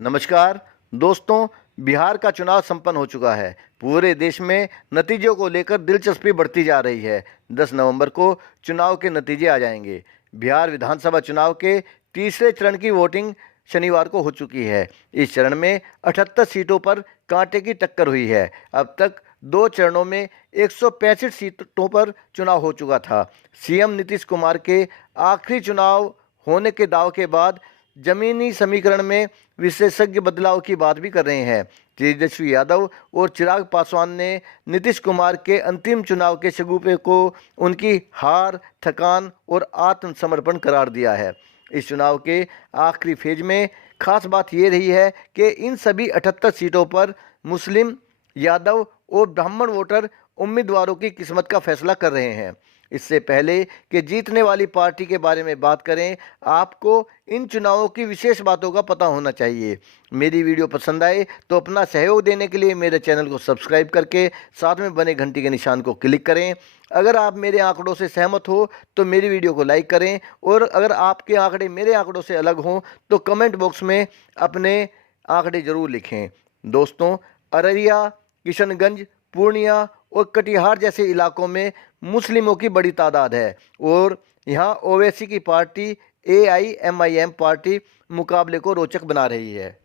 नमस्कार दोस्तों। बिहार का चुनाव संपन्न हो चुका है। पूरे देश में नतीजों को लेकर दिलचस्पी बढ़ती जा रही है। 10 नवंबर को चुनाव के नतीजे आ जाएंगे। बिहार विधानसभा चुनाव के तीसरे चरण की वोटिंग शनिवार को हो चुकी है। इस चरण में 78 सीटों पर कांटे की टक्कर हुई है। अब तक 2 चरणों में 165 सीटों पर चुनाव हो चुका था। सीएम नीतीश कुमार के आखिरी चुनाव होने के दाव के बाद जमीनी समीकरण में विशेषज्ञ बदलाव की बात भी कर रहे हैं। तेजस्वी यादव और चिराग पासवान ने नीतीश कुमार के अंतिम चुनाव के शगुफे को उनकी हार, थकान और आत्मसमर्पण करार दिया है। इस चुनाव के आखिरी फेज में खास बात ये रही है कि इन सभी 78 सीटों पर मुस्लिम, यादव और ब्राह्मण वोटर उम्मीदवारों की किस्मत का फैसला कर रहे हैं। इससे पहले कि जीतने वाली पार्टी के बारे में बात करें, आपको इन चुनावों की विशेष बातों का पता होना चाहिए। मेरी वीडियो पसंद आए तो अपना सहयोग देने के लिए मेरे चैनल को सब्सक्राइब करके साथ में बने घंटी के निशान को क्लिक करें। अगर आप मेरे आंकड़ों से सहमत हो तो मेरी वीडियो को लाइक करें, और अगर आपके आंकड़े मेरे आंकड़ों से अलग हों तो कमेंट बॉक्स में अपने आंकड़े ज़रूर लिखें। दोस्तों, अररिया, किशनगंज, पूर्णिया और कटिहार जैसे इलाकों में मुस्लिमों की बड़ी तादाद है, और यहाँ ओवैसी की पार्टी AIMIM पार्टी मुकाबले को रोचक बना रही है।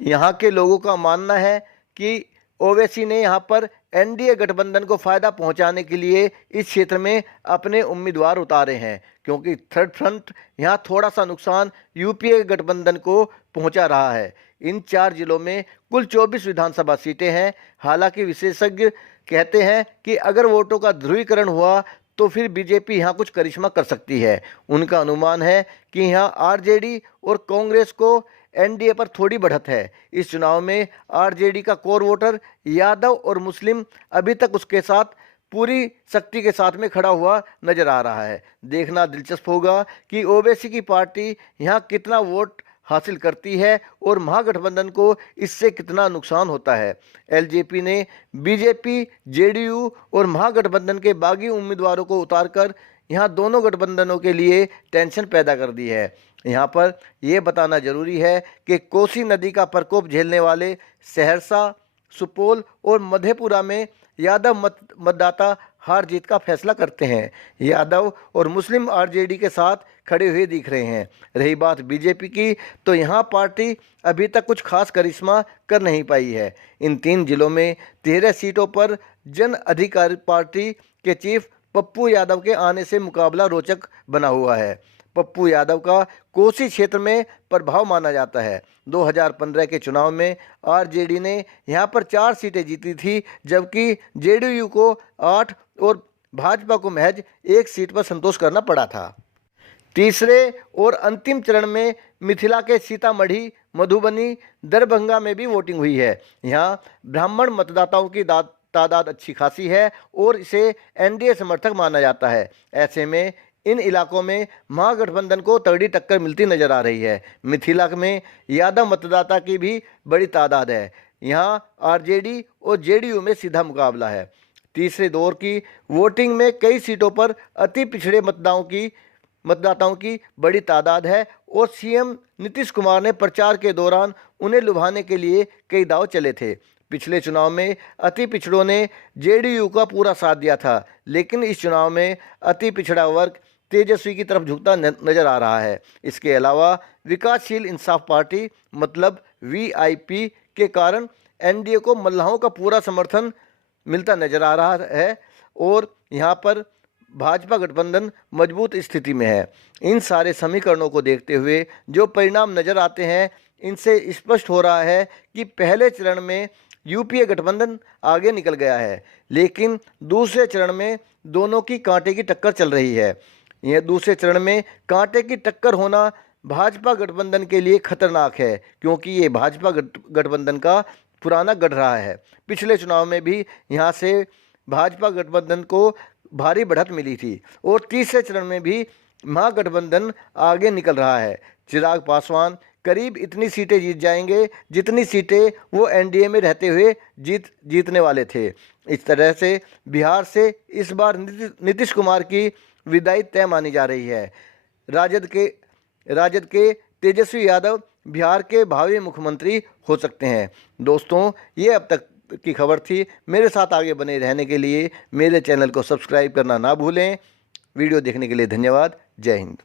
यहाँ के लोगों का मानना है कि ओवैसी ने यहाँ पर NDA गठबंधन को फायदा पहुँचाने के लिए इस क्षेत्र में अपने उम्मीदवार उतारे हैं, क्योंकि थर्ड फ्रंट यहाँ थोड़ा सा नुकसान UPA गठबंधन को पहुँचा रहा है। इन 4 जिलों में कुल 24 विधानसभा सीटें हैं। हालांकि विशेषज्ञ कहते हैं कि अगर वोटों का ध्रुवीकरण हुआ तो फिर बीजेपी यहाँ कुछ करिश्मा कर सकती है। उनका अनुमान है कि यहाँ RJD और कांग्रेस को NDA पर थोड़ी बढ़त है। इस चुनाव में RJD का कोर वोटर यादव और मुस्लिम अभी तक उसके साथ पूरी शक्ति के साथ में खड़ा हुआ नजर आ रहा है। देखना दिलचस्प होगा कि ओवैसी की पार्टी यहाँ कितना वोट हासिल करती है और महागठबंधन को इससे कितना नुकसान होता है। LJP ने BJP, JDU और महागठबंधन के बागी उम्मीदवारों को उतारकर यहाँ दोनों गठबंधनों के लिए टेंशन पैदा कर दी है। यहाँ पर यह बताना जरूरी है कि कोसी नदी का प्रकोप झेलने वाले सहरसा, सुपौल और मधेपुरा में यादव मतदाता हार जीत का फैसला करते हैं। यादव और मुस्लिम RJD के साथ खड़े हुए दिख रहे हैं। रही बात BJP की, तो यहाँ पार्टी अभी तक कुछ खास करिश्मा कर नहीं पाई है। इन 3 जिलों में 13 सीटों पर जन अधिकार पार्टी के चीफ पप्पू यादव के आने से मुकाबला रोचक बना हुआ है। पप्पू यादव का कोसी क्षेत्र में प्रभाव माना जाता है। 2015 के चुनाव में RJD ने यहाँ पर 4 सीटें जीती थी, जबकि JDU को 8 और भाजपा को महज 1 सीट पर संतोष करना पड़ा था। तीसरे और अंतिम चरण में मिथिला के सीतामढ़ी, मधुबनी, दरभंगा में भी वोटिंग हुई है। यहाँ ब्राह्मण मतदाताओं की तादाद अच्छी खासी है और इसे NDA समर्थक माना जाता है। ऐसे में इन इलाकों में महागठबंधन को तगड़ी टक्कर मिलती नजर आ रही है। मिथिला में यादव मतदाता की भी बड़ी तादाद है। यहाँ RJD और JDU में सीधा मुकाबला है। तीसरे दौर की वोटिंग में कई सीटों पर अति पिछड़े मतदाताओं की बड़ी तादाद है, और CM नीतीश कुमार ने प्रचार के दौरान उन्हें लुभाने के लिए कई दांव चले थे। पिछले चुनाव में अति पिछड़ों ने JDU का पूरा साथ दिया था, लेकिन इस चुनाव में अति पिछड़ा वर्ग तेजस्वी की तरफ झुकता नजर आ रहा है। इसके अलावा विकासशील इंसाफ पार्टी मतलब VIP के कारण NDA को मल्लाहों का पूरा समर्थन मिलता नजर आ रहा है, और यहाँ पर भाजपा गठबंधन मजबूत स्थिति में है। इन सारे समीकरणों को देखते हुए जो परिणाम नजर आते हैं, इनसे स्पष्ट हो रहा है कि पहले चरण में UPA गठबंधन आगे निकल गया है, लेकिन दूसरे चरण में दोनों की कांटे की टक्कर चल रही है। यह दूसरे चरण में कांटे की टक्कर होना भाजपा गठबंधन के लिए खतरनाक है, क्योंकि ये भाजपा गठबंधन का पुराना गढ़ रहा है। पिछले चुनाव में भी यहाँ से भाजपा गठबंधन को भारी बढ़त मिली थी, और तीसरे चरण में भी महागठबंधन आगे निकल रहा है। चिराग पासवान करीब इतनी सीटें जीत जाएंगे जितनी सीटें वो NDA में रहते हुए जीतने वाले थे। इस तरह से बिहार से इस बार नीतीश कुमार की विदाई तय मानी जा रही है। राजद के तेजस्वी यादव बिहार के भावी मुख्यमंत्री हो सकते हैं। दोस्तों, ये अब तक की खबर थी। मेरे साथ आगे बने रहने के लिए मेरे चैनल को सब्सक्राइब करना ना भूलें। वीडियो देखने के लिए धन्यवाद। जय हिंद।